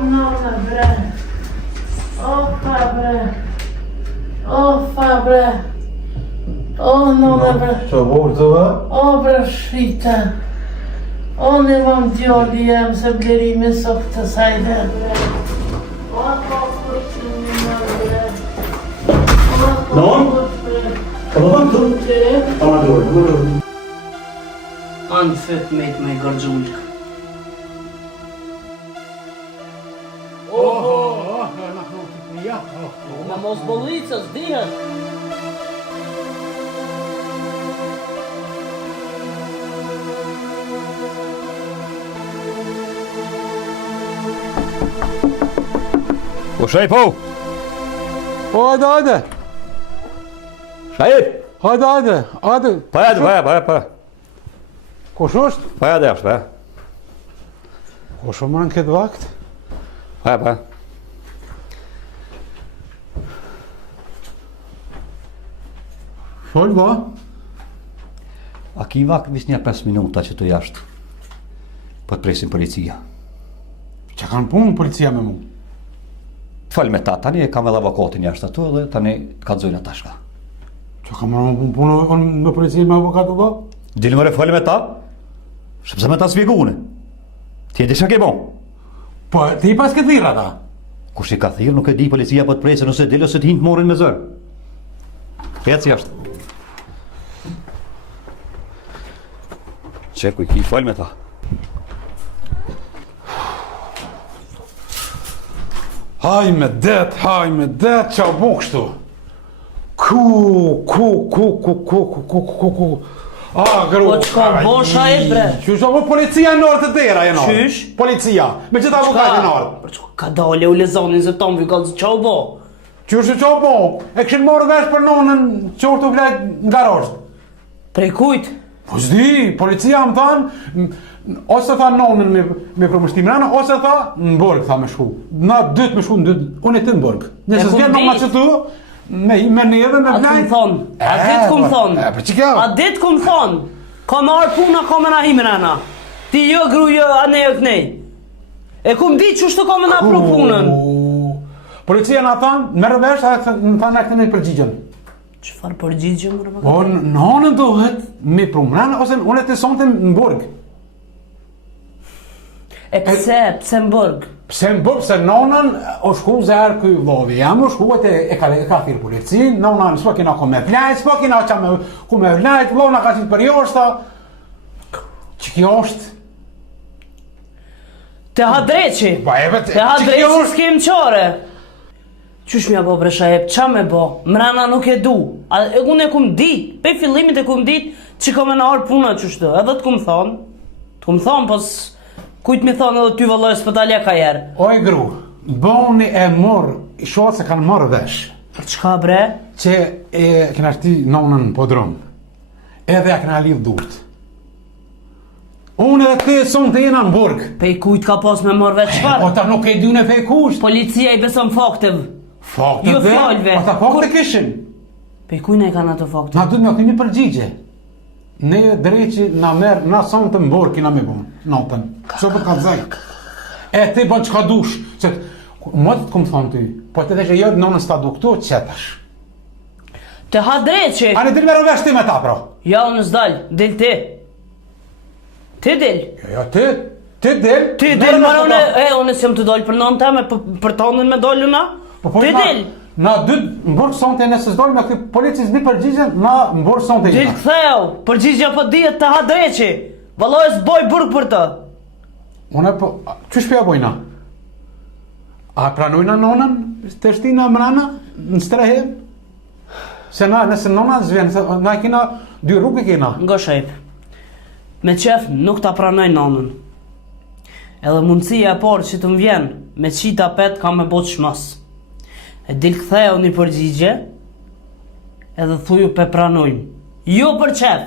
nonna bre. Bre. Bre. Nonna bre. Ço bordo va? Bre shita. Ne mam djali jam se blerime sot të sajde bre. Non? Tamam dur. Tamam dur. Anfet me gërxullk. Ma mos bollicës, dihet. وشايف اهو Hadi. شايف Hadi. بايا Kush është? بايا ده بايا Kush më në këtë vakt? بايا Fol va? Aki vak vis një 5 minuta që të jashtë. Po të presin policia. Që kanë punë policia me mu? Të falë me ta, tani e kam edhe avokatin jashtë ato dhe tani ka të zojnë atashka. Që kam më punë me policia me avokatu va? Gjili mëre falë me ta, shpëse me ta svigune. Ti e di shak e bon. Po, ti pas këtë thirë ata? Kush i ka thirë nuk e di policia po të presin ose dilë ose të hinë të morin me zërë. Ecë jashtë. Qeku i ki falë me ta. Haj me det, qa u bu kështu? Ku. Gru. Po çka bosha e bre? Qysh apo policia në orë të dera e nërë? Qysh? Policia, me qëta avokati në orë. Për çka ka dole u lezonin se tom vi kallë qa u bo? Qysh qa u bo? E këshin morë vesh për nonën që orë të vlejt nga rosht. Prej kujt? Po zdi, policia më thanë, ose tha nonën me përmështim rana, ose tha në Borg, tha me shku. Na dytë me shku, unë e të në Borg. Nëse s'vjen në ma që tu, me neve, me A të vlejt. më thonë? A ditë ku më thonë? Për që kjo? A ditë ku më thonë? Ka me arë puna, ka me na him rana. Ti jo gru jo, a ne jo kënej. E ku më ditë që shtë ka me na pru punën? Policia na thanë, me rëvesh, në thanë e këtë me përgjigjen. Qëfar përgjigje më rëmë? Po, nonën duhet me prumrana, ose unë e të sonte në Borg. E pse më bërg? Pse në Borg, se nonën o shku zërë këj vlovi, jam o shku e ka thirë policin, nonën s'po kina ku me vlejt, s'po kina qa ku me vlejt, vlona ka qitë për joshta. Që kjo është? Te hadreqi! Ba e vetë, Te hadreqi s'kem qare! Qysh mja bo bresha jep, qa me bo? Mrena nuk e du. A unë e kum dit, pe fillimit e kum dit që ka me në arë puna qështu. Edhe të kum thonë. Të kum thonë, pos kujt mi thonë edhe ty vëlloj spëtalja ka jerë. Oj gru, boni e morë, shohat se kanë morë vesh. Për çka bre? Që e kena shti nonën podrum. Edhe ja kena lidh durt. Unë edhe te son të jena në Borg. Pe kujt ka pas me morë veç Po çfarë? ta nuk e di unë e kusht. Policia i beson faktev. Fakte Jo dhe, fjalve. ata fakte kishin. Pe kujt ne kanë ato fakte? Na du me këtimi përgjigje. Ne dreqi na merë, na son të Borg kina me bon, natën. Që për ka zaj. E ti bon që ka dush. Që më të këmë thonë ty, po të dhe që jërë nonën s'ta du këtu, qetash. Te hadreqi! A ne dil me rëvesh ti me ta, pro? Ja unë s'dal, del ti. Ti del. Jo, ti del. Ti del, mara unë s'jam të dal për nënë teme, për tonën me dalë na. Ti del. Na dytë në Borg sonte nëse s'dojnë me këtë policis një përgjigjen, na në Borg sonte Del ktheu, përgjigja po dihet të hadreqi. Vallaj s'boj burg për të. Unë po, që shpeja bojna? A pranojna nonën të shtina mrana në strehem? Se na, nëse nona zvjen, se na kina, dy rrugë kina. Nga shajp. Me qef nuk ta pranoj nonën. Edhe mundësia e parë që të më vjen, me qita pet ka me bot shmës. E dil ktheu një përgjigje, edhe thuju pe pranojnë. Jo për qef.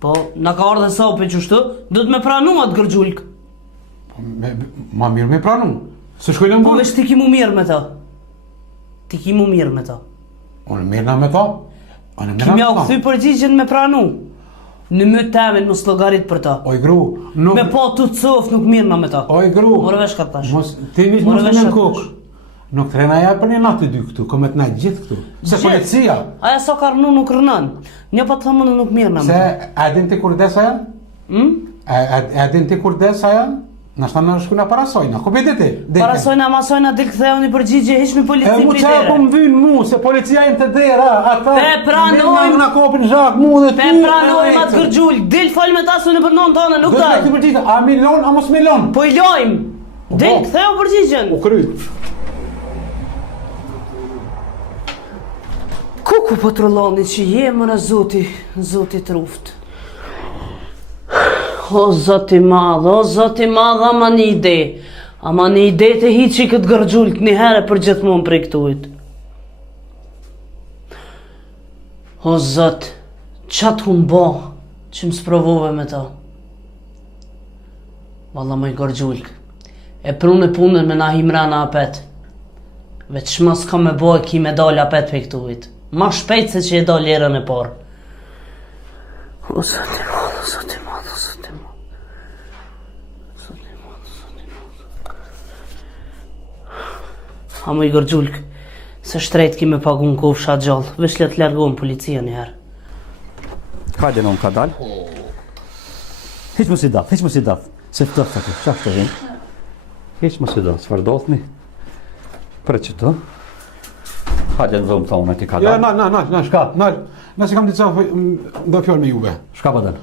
Po, na ka ardhe sope qështu, do të me pranu atë gërgjullk. Ma mirë me pranu. Se shkojnë në Po Borg? vesh ti ki mu mirë me ta. Ti ki mu mirë me ta. Unë mirë na me ta. Ki mja u këthy përgjigjen me pranu. Në më temin mos llogarit për ta. Oj gru, nuk... Me pa tu cof nuk mirë na me ta. Oj gru, Morë vesh ka tash. ti mish Morë mos vesh në ka kokë. Nuk trena ja për një natë dy këtu, komet na gjithë këtu. Se Gjithë. policia, Aja sa ka rënu nuk rënën. Një pa të thëmë nuk mirë na me se ta. a din ti kur desa janë? A din ti kur desa janë? Na shta në shkuna parasojna, ku bete ti? Parasojna, masojna, del këtheu një përgjigje, hiç me E polici mu për qa po dere. më vynë mu, se policia im të dera, ata... Pe pranojmë. Në kopin zhak, mu dhe ty... Pe pranojmë atë gërgjull, del fol me ta së në përnon tonë, nuk Do të daj. ti përgjita, a milon, a mos milon? Po i lojmë. Del këtheu përgjigjen. U kry. Ku patrulloni që jemë në zoti truft. O zoti madh, ama një ide. Ama një ide të hiqi këtë gërgjull një herë për gjithmonë për i këtujt. O zot, qatë kun bo që më sprovove me ta. Valla më i gërgjull. E prune punën me na himrana apet. Veç ma s'ka me bo e ki me dal apet për i këtujt. Ma shpejt se që e dal ljerën e parë. O zoti madh, o zoti madh, o zoti madh. A më i gërgjullk, se shtrejt ki me pagun kofsha gjallë, veç le të largohën policia njëherë. Hajde non ka dal. Hiç mos i dath, se ftoft aty, çfarë të vjen? Hiç mos i dath, çfarë dothni? Për çto? Hajde në vëmë thonë ti ka Ja, dal. na, shka, na që kam dica do fjallë me juve. Shka po dal?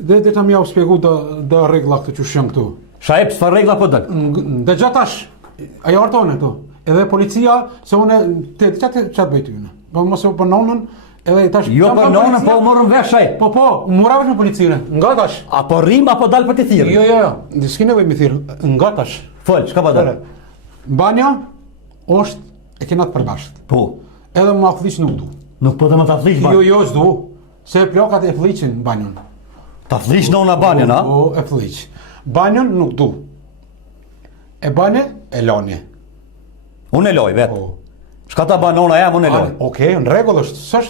Dhe ta mi jau spjegu da regla këtë që shëm këtu. Shajep çfarë rregulla po dal? Dhe gjatash, ajo artone këtu. Edhe policia, se une, qatë bëj ty une? Po mos e për nonën, edhe tash... Jo për nonën, po morën vesh shaj. Po, mura vesh me policire, nga tash. Apo rrim apo dal për të thirrë? Jo, dhe s'ki nevoj me thirë, nga tash. Fol, çka po dal? Banja është e kena të përbashkët. Po. Edhe ma fliq nuk du. Nuk po të më ta flish ban. Jo, s'du. Se plokat e fliqin banjon. Ta flish nona banjën, a? Po, e fliq. Banjon nuk du. E banje, e lanje. Unë e loj vet. Po. Shka ta ban nona jam, unë e loj. Okej, në rregull është,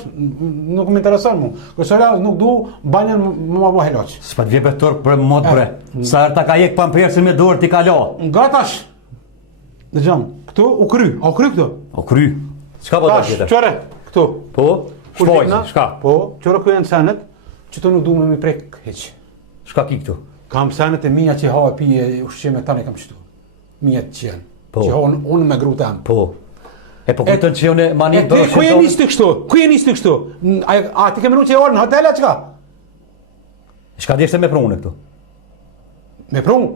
nuk më intereson mu. Kërësëra nuk du banjen më ma bo heloq. S'pa të vje për tërë për mod bre. Sa herë ta ka jek pampersin me dorë ti ka lo. Nga tash, dhe gjam, këtu u kry këtu. O kry. Çka po dal Tash, tjetër? qëre, këtu. Po. Shpojzi, Kultina, shka? Po, qëre ku janë senet, që të nuk du me mi prek heq. Shka ki këtu? Kam senet e mija që ha e pije ushqime tani kam qëtu. Mijat që janë. Po. Që ha unë me grutë am. Po. E po kujtën që unë E mani ti, ku je nisë të kështu? Ku je nisë të kështu? A ti ke menu që e orë në hotel, a qka? Shka deshte me prunë këtu? Me prunë,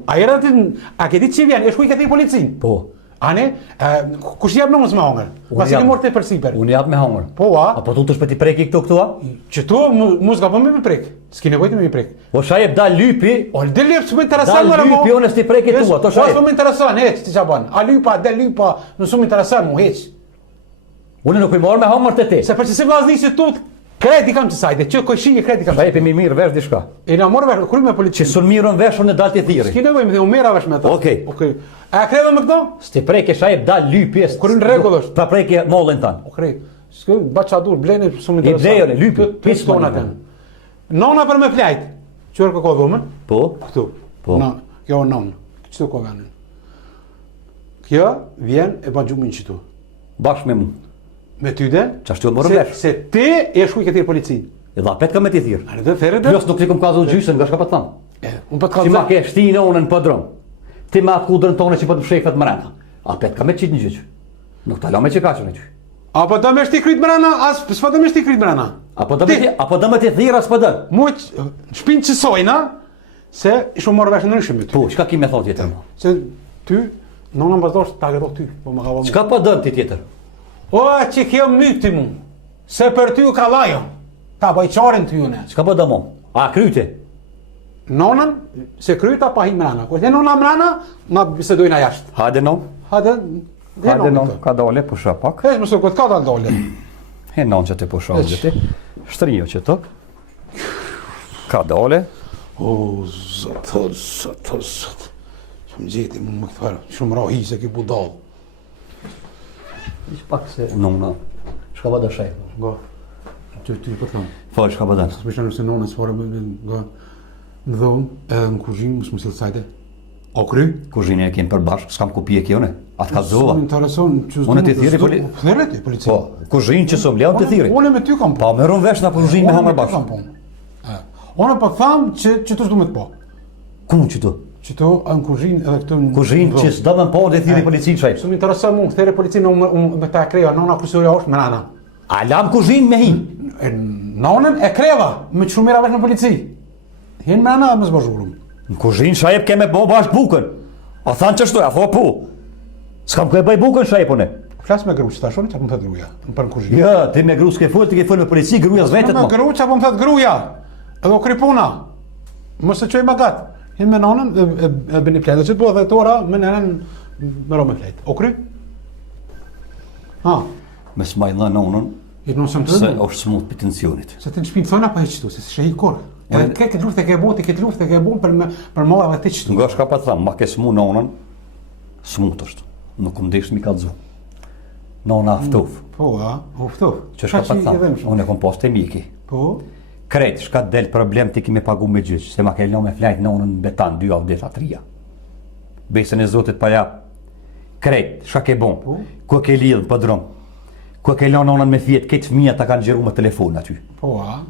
a ke ditë që vjen, e shkuj këti policinë? Po. Ane, kush jep në mësë me hongër? Pasi jap. një morë të për siper. Unë jap me hongër. Po, a? Apo tu të shpeti preki këtu a? Që tu, mu s'ka për me mi prek. S'ki nevojt me mi prek. O shajep dal lypi. O, dhe lyp, s'u më interesan Dal lypi, unë s'ti preki tua, to O, shajep. s'u më interesan, heq, ti qa ban. A lypa, dhe lypa, në s'u më interesan mu, heq. Unë nuk i morë me hongër të ti. Se për që si vlazni që tu, kredi kam që sajte, që kojshinje kredi kam. Shajep i mirë vesh diçka. E na morë vesh, kry me Që policinë. sun mirën vesh unë dal të thirri. S'ki nevoj me dhe u mera vesh me ta. Okej. A kredi me këto? S'ti preki shajep dal lypi. Kur në rregull është. Pa preki mollin tan. Okej. S'ki, ba qa dur, bleni, s'u më I interesan. blejone, lypi, Pis tona ten. Nona për me flajt. Qërë ka dhumën? Po. Këtu. Po. Na, kjo o nonë. Qëtu ka venin. Kjo vjen e ba gjumin qëtu. Bashkë me mu. Me ty dhe? Qashtu e morëm vesh. Se ti e shkuj këtir policinë. E dha pet ka me ti thirr. A në dhe fere dhe? Plus nuk ti kom kazu gjysën, nga shka pa të thamë. Unë për të Ti ma kalëzë. ke shtinë onën për dron. Ti ma atë kudrën tonë që po të mshefet mrena. A pet ka me qitë një gjyqë. Nuk ta la me që kaqën e gjyqë. Apo do me shti kryt mrena, as s'po do me shti kryt mrena. Apo do me ti thirr as për dën. Muq, shpinë qësojna, se ishu morë vesh në nërishëm me ty. Po, çka ki me thonë tjetër? Se ty, nona më bazdosh ta gëdo ty, po më ka vëmë. Çka po dën ti tjetër? O, që kjo myti mu, se për ty u ka lajo, ta bajqarin ty une. Çka po dëmon? A kryti? Nonën, se kryta pa hi mrena. Kur the nona mrena, na bisedojna jashtë. Hajde non. Hajde, Hajde non. Ka dole pusha pak. Hesh më së këtë ka dal dole. He non që të pusha Eq. ti. Shtrijo që të. Ka dole. O, zot. Që më gjeti, më këtë farë, shumë rahi se ki budal. Ish pak se nona. Shka vada shaj. Go. që ti po them. Fal, çka po dan? Special nëse nona s'fare nga në dhomë, edhe në kuzhinë, mos më sill sajte. O kry? Kuzhinën e kem përbashkë, s'kam kupi e kjo ne. Atë ka zova. Më intereson që Unë të thirrë Thirrë polici. Po, kuzhinë që som leo të thirrë. Unë me ty kam Pa më rron vesh na kuzhinë me hamër bashkë. Unë po tham që të s'du me të po. Ku që tu? Që të në kuzhinë edhe këtu në Kuzhinë që s'do më po të thirrë policinë çaj. S'më intereson mua, thirrë policinë me ta kreva, nona kryesorja është me nana. A lam kuzhinë me hin? Nonën e kreva, me që shumira vesh në polici. Hinë me nana dhe më zbazhurum. Në kuzhinë shajep ke me bo bashkë bukën. A thanë që shtoj, a thua po. S'kam ku e bëj bukën shajep une. Flas me gru që ta shoni që më thët gruja, më për në kuzhinë. Ja, ti me gru s'ke fol, ti ke fol me polici, gruja s'vetet Me mo. gru që më thët gruja, edhe o kripuna. Mëse qoj ma gatë. Hinë me nonën e bëni pletë, që të po dhe tora me nënën me ro me pletë. O kry? Ha, Me s'maj dhe nonën, i të nësëm të se dhe. është smut për tensionit. Se të në shpinë thona pa e qëtu, se shë i korë. Këtë luft e ke bo, këtë luft e ke bo për mola dhe ti qëtu. Nga shka pa të thamë, ma ke smu nonën, smut është. Nuk më desh mi ka dzu. Nona aftuf. Po, a? Uftuf. Që shka pa të thamë, unë e kom post e miki. Po? Krejt, shka del problem ti kime pagu me gjyq, se ma ke lo me flajt nonën në betan, 2 avdeta 3. Besën e Zotit pa ja. Krejt, shka ke bon, ku ke lidhë për drum, ku ke lo nonën me fjetë, këtë fëmija ta kanë gjeru me telefon aty. Po, a?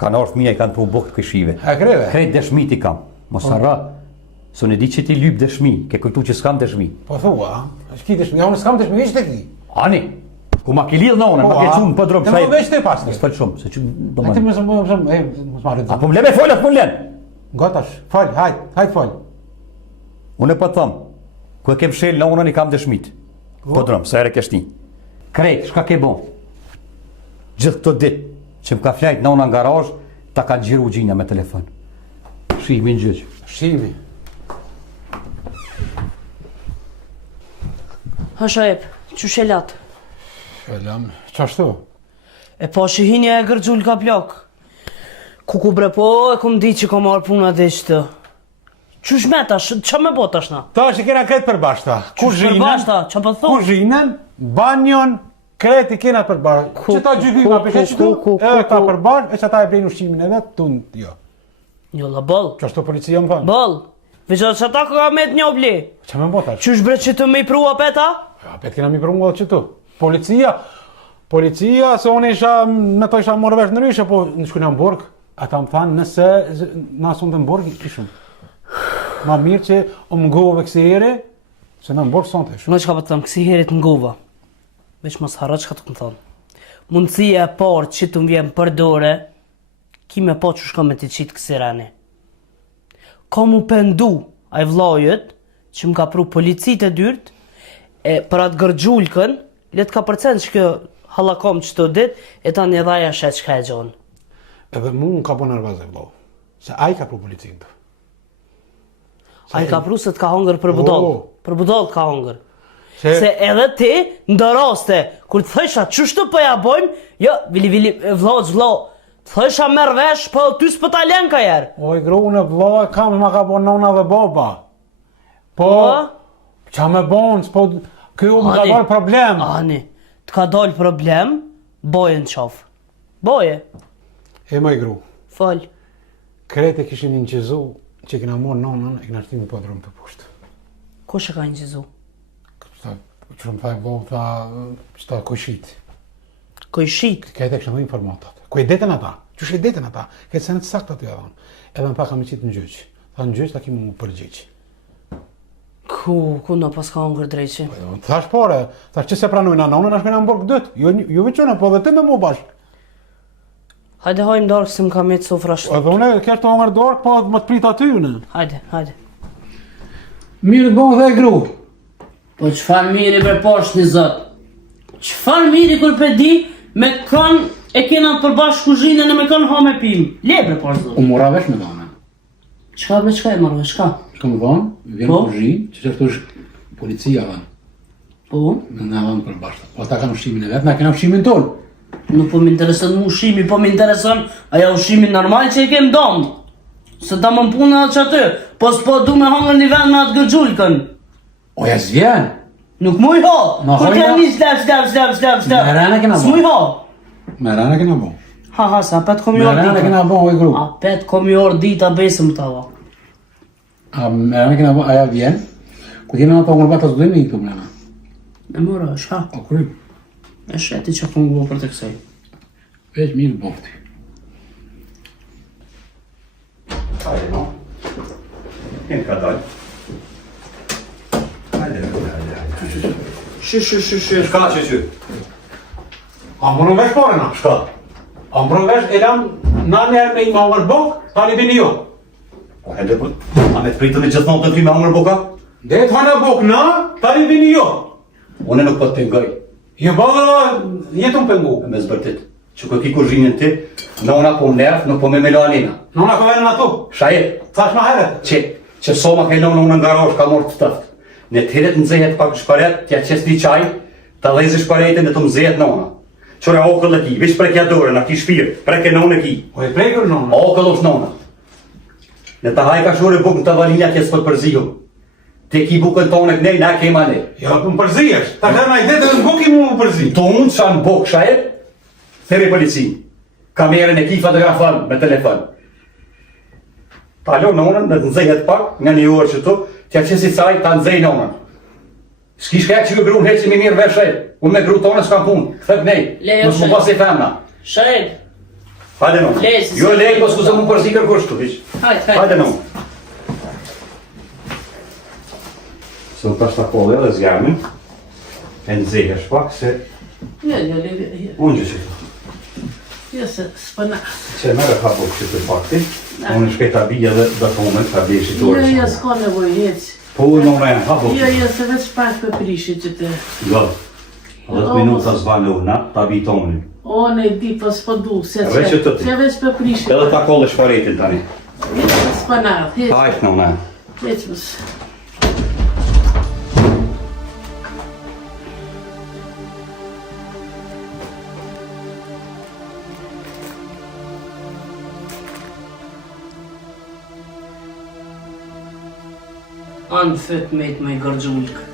Kanë orë fëmija i kanë pru bukë të këshive. A kreve? Krejt dëshmit i kam, mos arra, së në di që ti lyp dëshmi, ke kujtu që s'kam dëshmi. Po, thua, a? Shki dëshmi, ja unë s'kam dëshmi, ishte ki. Ani, ku ma ke lidhë nonën, ma ke qunë për drum, Të më veç të pas. Së falë shumë, se që do A ti më... më marrë A po më leme folët, po më len. Gotash, fal, hajt fal. Unë e po të thëmë, ku e kem shel nonën i kam dëshmit. Po drum, sa ere keshti. Krejt, shka ke bon? Gjithë këto ditë, që më ka flajt nona në garaj, ta ka gjiru gjinja me telefon. Shihmi në gjyq. Shimi. Ha shajep, që shelat? Felam, qashtu? E po shihinja e gërgjull ka plak. Ku bre po e kum di që ka marrë puna dhe qëtë. Që shmeta, që me bot ashna? Ta që kena kretë përbashta. Përbashta, që po thonë? Kuzhinën, banjon, kreti kena përbashta. Që ta gjyvima për qëtu, edhe ta përbashta, e që ta e brejnë ushqimin e vetë, tunë, jo. Jo la bol. Qashtu policia më thanë. Bol. Veqa që ta ka met një obli. Që me botash? Që shbre që të me i prua peta? Ja, petë kena mi për mua dhe qëtu. Policia, se unë isha, me to isha morë vesh në ryshe, po në shkujna në Borg, ata më thanë nëse na sonë të në Borg, ishëm. Ma mirë që o më ngove kësi here, se në Borg sonë të ishëm. Në që ka për të thëmë, kësi herit ngova. Veç mos harra që ka të këmë thonë. Mundësia e parë që të më vjen për dore, ki me po që shka me të qitë kësi rani. Ka mu pendu a i vlajët, që më ka pru policit e dyrt, e për atë gërgjullkën, letë ka përcen që kjo halakom që të dit, e ta një dhaja shetë që ka e gjonë. Edhe mu në ka po nervaze vlau, se a i ka pru policin të. A i ka pru se të ka hongër për budol. Për budol të ka hongër. Se edhe ti, ndë raste, kur të thësha qështu për ja bojmë, jo, vili, vlo, të thësha merë vesh, po ty s'pë ta len ka jerë. o i gru në vlau e kam, ma ka bo nona dhe baba. Po, qa me bon, s'po, kjo më ka dojnë problem. Ani, të ka dollë problem, boje në qafë. Boje. E ma i gru, Fol. krete kishin një qëzu, që kena morë nonën, e kena shtimi po drumë të pushtë. Kush e ka një gjizu? Që më thaj vlau, tha, që ta kojshit. Kojshit. Këtë e kështë në informatat. Ku e detën ata? Që shë e detën ata? Këtë senet sakta të jadon. Edhe më tha kam i qitë në gjyq. Tha në gjyq ta kimu më përgjyq. Ku në pas ka hongër drejqi? Thash pare, thash që se pranojnë anonën, ashtë me në mborë këtë. Jo veqona, po dhe ti me mu bashkë. Hajde hajmë darkë se më ka metë sofra shtu. Edhe une kështë të hongër dorë, po më të prit aty une. Hajde. Mirë të bon dhe e gru. Po qëfar miri për poshtë një zot? Qëfar miri kur për di me kanë e kena përbash kuzhinën e me kanë ha me pim? Le për poshtë zot. U mora vesh me dhona. Qka e marrë, shka? Shka më dhonë, vjen Po? kuzhinë, që që është policia dhënë. Po? Në dhënë për bashkë. Po ata kanë ushqimin e vetë, na kena ushqimin tonë. Nuk po më intereson mu ushimi, po më intereson aja ushimi normal që e kem domë. Se ta më puna atë që aty, po s'po du me hangër një vend me atë gërgjullkën. O ja s'vjen. Nuk muj ho! Ma Kur hoj t'ja ho? një slap. Në rene kena S'muj ho! Me rana kena bo. Ha, sa pet kom Me ju orë rana dita. kena bo, oj gru. A pet kom ju orë dita besëm të ava. A me rana kena bo, aja vjen. Ku t'jena në të ngërba të zdojme i këtu me rana. E mora, shka. O kryp. E sheti që kom go për të kësaj. Veç mirë bofti. Hajde, no. Kënë ka dalë. Hajde. Shë. Shka që? A më në vesh pare na? Shka? A më në vesh e lam na njerë me i ma ngër bok, tani bini jo. Hajde, a me të pritën e gjithmonë të ti me hangër boka? Dhe të hana bok na, tani bini jo. Une nuk po të pengoj. Jo bëllë, jetën pengu. Me zbërtit. Që kë ki kuzhinën ti, nona po më nerf, nuk po me Melanina. Nona ka venë në tu. Shajet, Thash ma heret. që soma ka nona unë nga rosh, ka morë të tëftë. Në të heret në zehet pak shparet, tja qes një qaj, të dhezi shparetin dhe të më zehet nona. Qore okëll e ki, vish prekja dore, në ki shpirë, preke nona e ki. O e prekër nona. Okëll është nona. Në të hajka shore buk në të valinja kjes për përziju. Te ki bukën tonë e kënej, na kema ne. Jo, të më përzijesh. Ta shërë na i detë dhe në buki mu më përzi. To unë shanë buk shajet, theri policin. Kamerën e ki fotografan me telefon. Ta lo nonën dhe të nëzejhet pak, nga një orë që tu, tja qesi saj, ta nëzej nonën. Shki shkek që gru në heqë mi mirë veshajt. Unë me gru tonë s'kam punë, këthët nej, Lejo, nësë më shaj. pas e femna. Shajt. Hajde nonë. Lej, si Jo si- lej, po s'ku se mu përzi kërkush tu, vish. Hajde nonë. So ta shtakolle edhe zjarmin, e nëzejhesh pak se Jo, unë që që tu. jo, se s'pëna. Që merë ka bukë që të fakti, unë shkej të bija dhe batonet, ka bje shqitore që. s'ka nevoj, hec. Po unë në mrenë, ha bukë. Se veç pak për prishit që të... Gëllë. 10 minuta zvanë una, ta bitonin. O, ne di, po s'po du, se E veç që të ti. që veç për prishit. Edhe ta kolle shparetin tani. S'pëna, hec. Hajt në una. Hec mës. Anë fët me të me gërgjullk.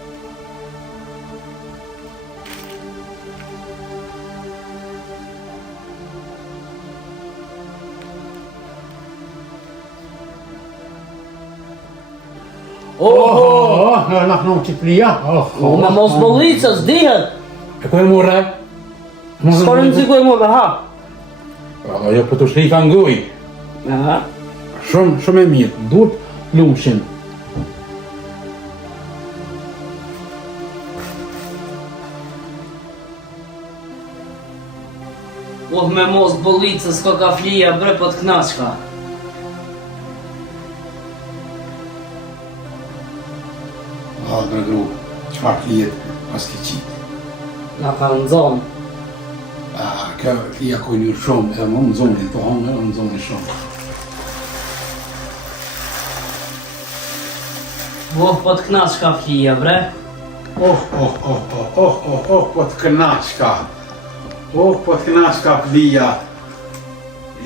Oh, në kënë që plia. Me mos bollicës, dihet! E ku e mure? S'ka rëndësi ku e morë, ha? Jo, po të shrika ngoj. Aha. Shumë e mirë. Duhet lumshin. Oh, me mos bollicës, s'ka ka flija, bre, po të knashka. Ah, gru, çfarë flijet pas ke qitë. Na ka në zonë. Ah, kjo flija ku një shumë, edhe më në zonë, të hangë edhe në zonë shumë. Oh, po të knashka flija, bre. Po të kënaqka. Po të kënaqka flija.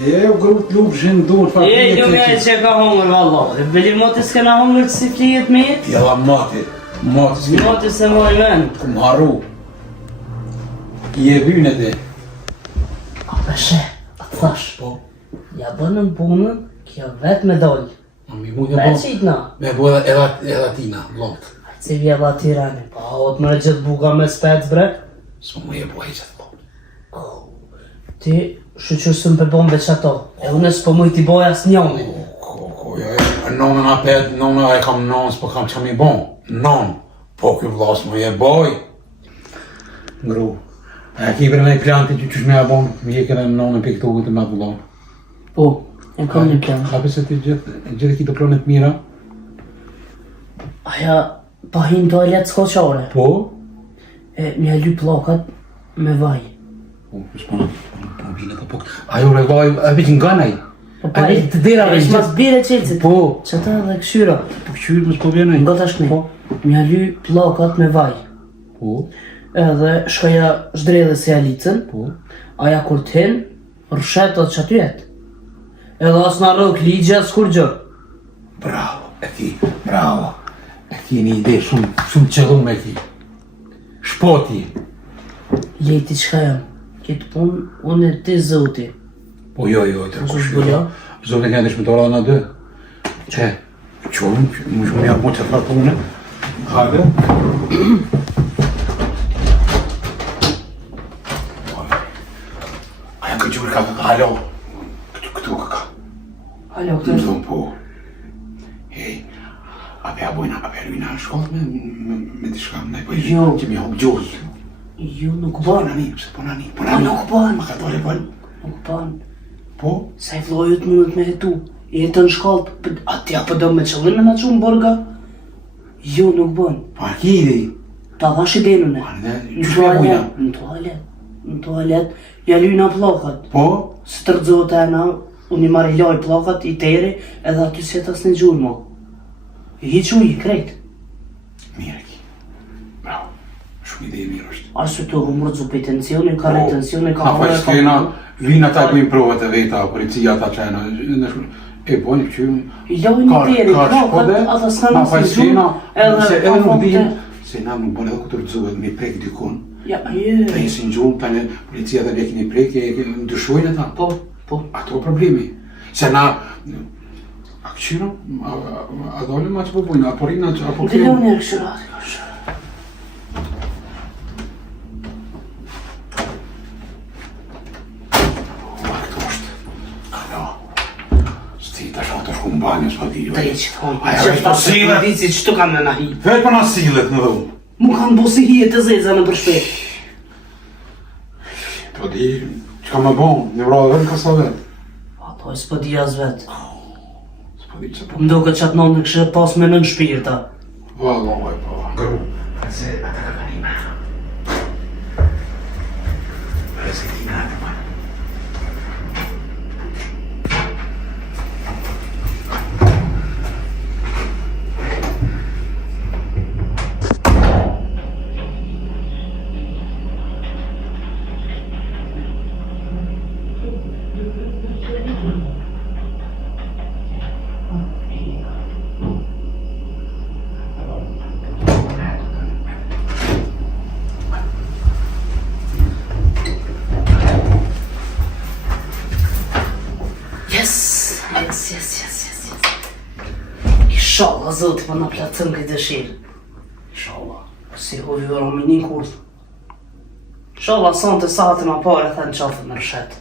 E, u grut lumshin duhet fa E, një me që ka hongër, vallo. E beli moti s'kena hongër që si flijet me jetë? Jella mati. Mati s'ke Moti se moj men. ku më harru. I e vynë ti. A peshe, a të thash. Po. Ja bënën punën, kjo vetë me dollë. Mi mu një Vetë qitna. Me bu edhe tina, blot. A që vjella tirani, pa hot më gjithë buka me spec, bre. S'mo mu je bu e gjithë blot. Ti, shqyqër së më përbon veç ato. E unë s'po mu i t'i boj as njoni. Nonën apet, nonën e kam nonën, s'po kam që mi bon. Nonën. Po kjo vlas mu je boj. Ngru. E ki për me i planti që qësh me a bon, mi je kërë nonën për këto vëtë me atë vlon. Po, e kam një plan. Ka pëse ti gjithë ki të planet mira? Aja, pa hin toalet s'koqare. Po? E, mja ly plokat me vaj. Po, s'pona, po vile të pok. Ajo re vaj, e vit nga nej. Po pa, E vit të dira e re shmas bire qelcit. Po. Që ta dhe këshyra. Po qyrë më s'po vjenoj. Nga tash ne. Mja ly plokat me vaj. Po, Edhe shkoja zhdredhe si alicën. po. Aja kur t'hin, rrshetot që aty jetë. Edhe as në rëk ligja s'kur gjë. Bravo, e ki, bravo. E ki një ide shumë qëllum e ki. Shpoti. Lejti qka jam. Këtë punë, unë e ti zoti. Po jo, të Mos u kush. zbulja. Zotin kanë dëshmitar ana dy. Çe. Çoğun, mujum ya mo çfarë punë. Hajde. Aja ka gjurë ka halo. Këtu ka. Alo, Të më thonë po. Hej, ape a bojna, ape a lujna në shkollë me të shkam, ne po i Jo. që mi hop gjullë. ju nuk Po bën. nani, pse po nani, po Po nani. nuk bën. Ma ka dole bën. Nuk bën. Po, Sa i vllojët mundet me hetu. Jetën në shkallë, aty apo do me qëllim na çum borga. Jo, nuk bën. po a ki ide. Ta dhash idenë ne. Po ne, Në që shkja bojna. toalet, në toalet. Në toalet, ja lyna pllokët. Po, Së tërgzohet e na, unë i marri loj pllokët, i teri, edhe aty si tas në gjurë mo. I hiq uji, krejt. mirë ki. Bravo. Shumë ide e mirë është. Ashtu të humrët zu për tensioni, ka retensioni, ka Na pa skena, vinë ata bëjnë provat e veta, policia ata qena, e bojnë këqyrë. I lojnë i teri, pllokët, ata s'na na nësë pa në skena, gjurë, se edhe edhe nuk ka dim, fonte. se na nuk bën edhe këtë rëzuhet me prek dikun. Ja, je. Presin gjurë, tani policia dhe lekin i prek, e ndryshojnë ata. Po, po. Ato problemi. Se na, a këqyrë, a dolim a që po bojnë, a porina, a po Dhe këmë. lojnë e këshurati, këshurati. Këto është, këto. Sti të shotë është ku më banjë, s'ma di. Të reqit, hojnë. Aja veç po sillet. Vici, që të kam në nahi. Veç po na sillet në dhumë. Mu kanë bo si hije të zeza në përshpet. Po di, që ka më bon, një vrada vetë ka sa vetë. Ato e s'po di as vetë. S'po di që po. Më do këtë qatë nonë në kështë pas me nën shpirta. Vallaj, po, gru. Se, ata ka kanime. Se ti në atë, man. Yes. Inshallah, zoti po na plotson këtë dëshirë. Inshallah. Si hovi rominin kurth. Inshallah, son të satën a pare thënë qafët në rëshet.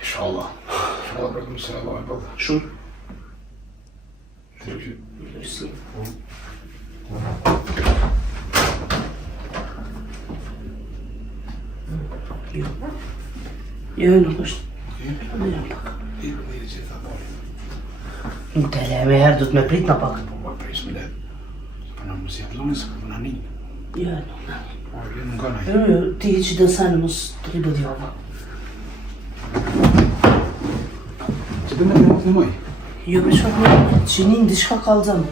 Inshallah. Inshallah për të më se Allah e bëllë. Shumë. Tërë Lusi. Jo. Jo, nuk është. Në jam pak. i që ta doli. Në të le me herë du të me prit në pak. Po, ma pris me letë. Se për në mësi e vlonë, se për në një. Jo, nuk në. Po, nuk ka Jo, jo, ti i që dësane mos të ribë djova. Që të me të moj? Jo, për shfak me qinin diçka kalzëm.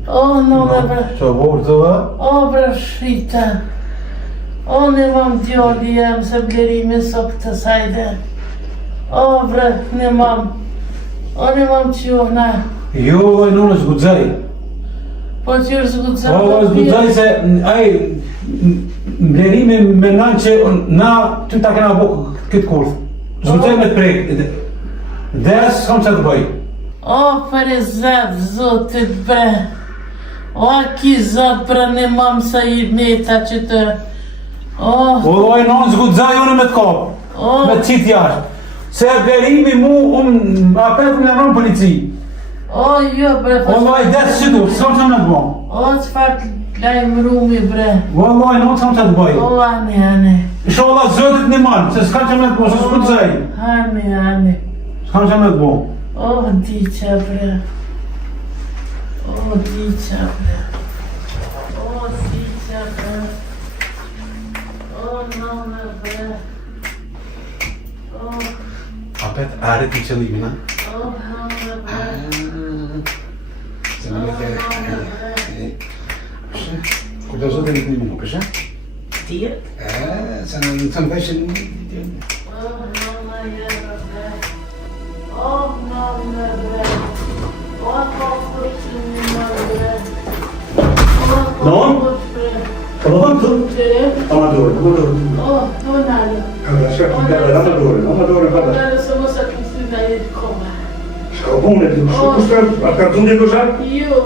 Që vorë të vë? O bre shita, o ne mam djoli jam se blerimi së këtë sajde. O bre, ne mam qjuhna, Jo, e nënë zgudzaj. po qyrë zgudzaj. O, zgudzaj se, aj, mblerimi me nanë që na ty ta kena bo këtë kurth. Zgudzaj me të prejkë. Dhe s'kam që të bëj. O për e zatë zotit bre, o ki zatë pra ne mam sa i meta që të, O, e nënë zgudzaj unë me të kopë. o, Me të qitë jashtë. Se blerimi mu, apet me nënë polici. O, jo, bre, Wallahi, desë që du, s'kam që me të bo. O, qëfar lajmërumi, bre. Wallahi, nuk s'kam që të bëj. O, ani. Inshallah, zëtit një manë, se s'kam që me të bo, se s'ku të zëj. Ani. S'kam që me të bo. O, diqa, bre. O, diqa, bre. O, diqa, bre. O, nana, bre. O, Apet, are ti qëllimin, ha? o, nana, bre. Se në me të... Kujta zote një të një më nuk, është? Tjet? Se në të më veshë një... O, nana, jera, bre. O, nana, bre. O, kokër që një më, bre. O, Non? kokër, bre. Po do të Bre. Amadore. O, nana. Allora, certo, Amadore, guarda. Nana, se mos e këtësi në jetë koma. Scapone, a cartone cos'è? Io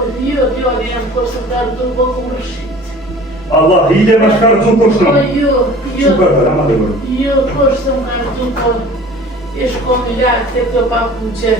jam kurse kartu po kumrshit. Allah, ide ma shkartu Po koshtë. io Amadore. kurse kartu po ish kom lart e këto papuqe.